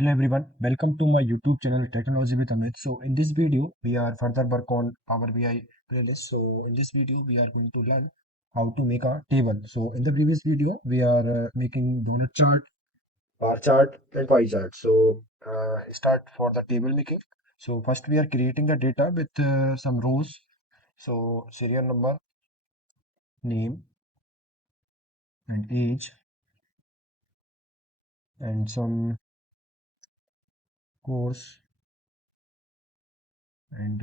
Hello everyone, welcome to my YouTube channel Technology with Amit. So in this video, we are further work on Power BI playlist. So in this video, we are going to learn how to make a table. So in the previous video, we are making donut chart, bar chart and pie chart. So start for the table making. So first we are creating the data with some rows. So serial number, name and age and some course and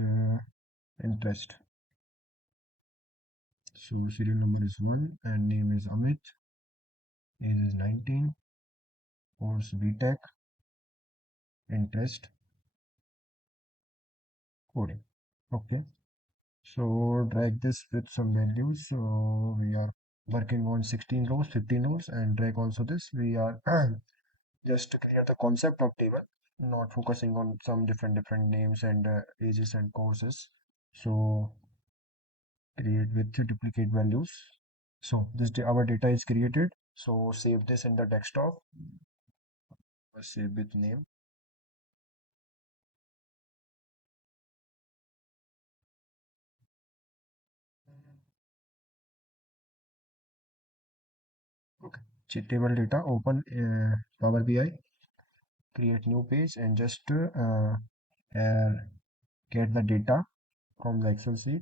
interest. So serial number is 1 and name is Amit, age is 19, course BTech, interest, coding. Okay, so drag this with some values. So we are working on 16 rows, 15 rows, and drag also this. We are just to clear the concept of table, not focusing on some different names and ages and courses. So create with the duplicate values. So our data is created. So save this in the desktop. Save with name. Okay. Table data. Open Power BI. Create new page and just uh, get the data from the Excel sheet.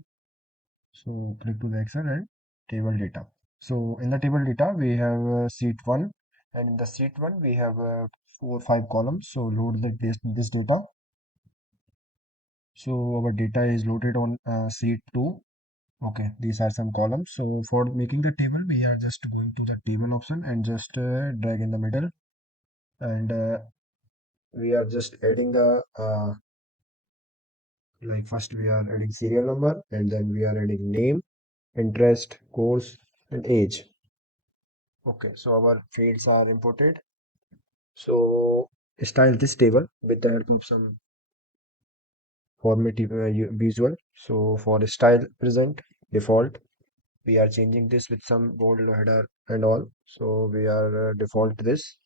So click to the Excel and table data. So in the table data we have sheet 1, and in the sheet 1 we have 4 5 columns. So load this data. So our data is loaded on sheet 2. Okay, these are some columns. So for making the table, we are just going to the table option and just drag in the middle, and we are just adding the like first we are adding serial number, and then we are adding name, interest, course and age. Okay, so our fields are imported. So style this table with the help of some formattive visual. So for style present default, we are changing this with some bold header and all. So we are default this.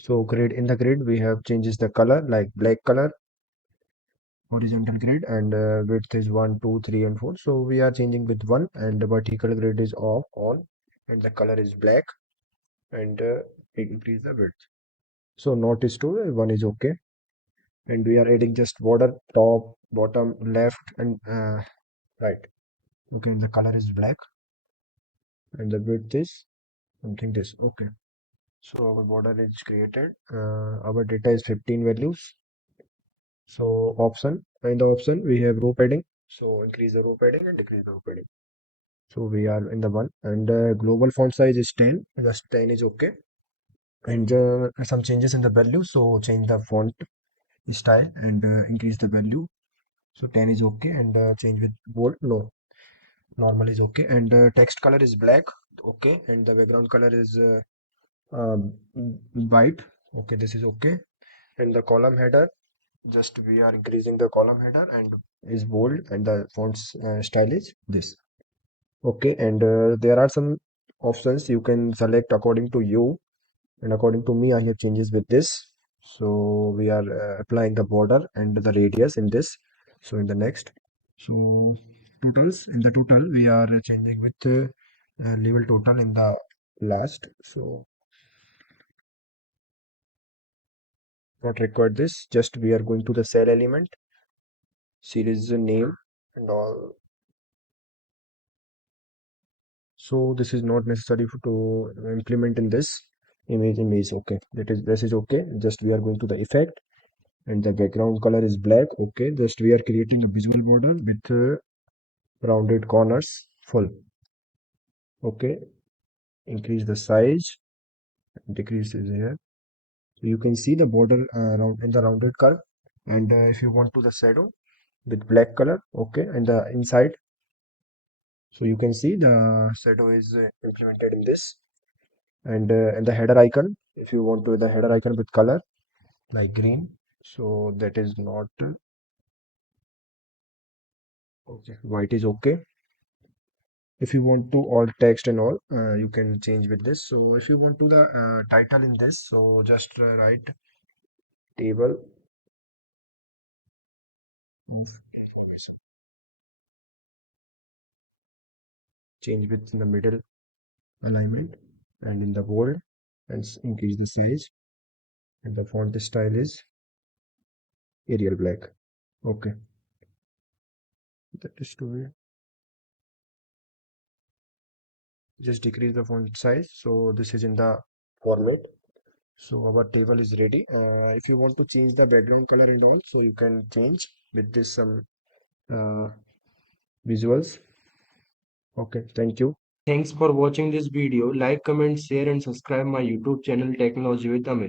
So grid, in the grid we have changes the color like black color, horizontal grid, and width is 1 2 3 and 4. So we are changing with 1, and the vertical grid is off on, and the color is black, and we increase the width. So notice to 1 is okay, and we are adding just border top, bottom, left and right. Okay, and the color is black, and the width is something this. Okay, so our border is created. Our data is 15 values. So option, in the option we have row padding. So increase the row padding and decrease the row padding. So we are in the one, and global font size is 10. Just 10 is okay. And some changes in the value. So change the font style and increase the value. So 10 is okay, and change with bold. No, normal is okay. And text color is black. Okay, and the background color is white. Okay, this is okay. And the column header, just we are increasing the column header and is bold, and the fonts style is this. Okay, and there are some options you can select according to you, and according to me I have changes with this. So we are applying the border and the radius in this. So in the next, so totals, in the total we are changing with level total in the last. So not required this, just we are going to the cell element, series name and all. So this is not necessary to implement in this image. Okay, this is okay. Just we are going to the effect, and the background color is black. Okay, just we are creating a visual border with rounded corners full. Okay, increase the size, decrease is here. So you can see the border round in the rounded curve. And if you want to the shadow with black color, okay, and the inside, so you can see the shadow is implemented in this. And the header icon, if you want to the header icon with color like green, so that is not okay. White is okay. If you want to all text and all, you can change with this. So if you want to the title in this, so just write table, change width in the middle alignment and in the bold, and increase the size, and the font style is Arial black. Okay, that is to it. Just decrease the font size. So this is in the format. So our table is ready. If you want to change the background color and all, so you can change with this some uh, visuals. Okay, thank you. Thanks for watching this video. Like, comment, share and subscribe my YouTube channel Technology with Amit.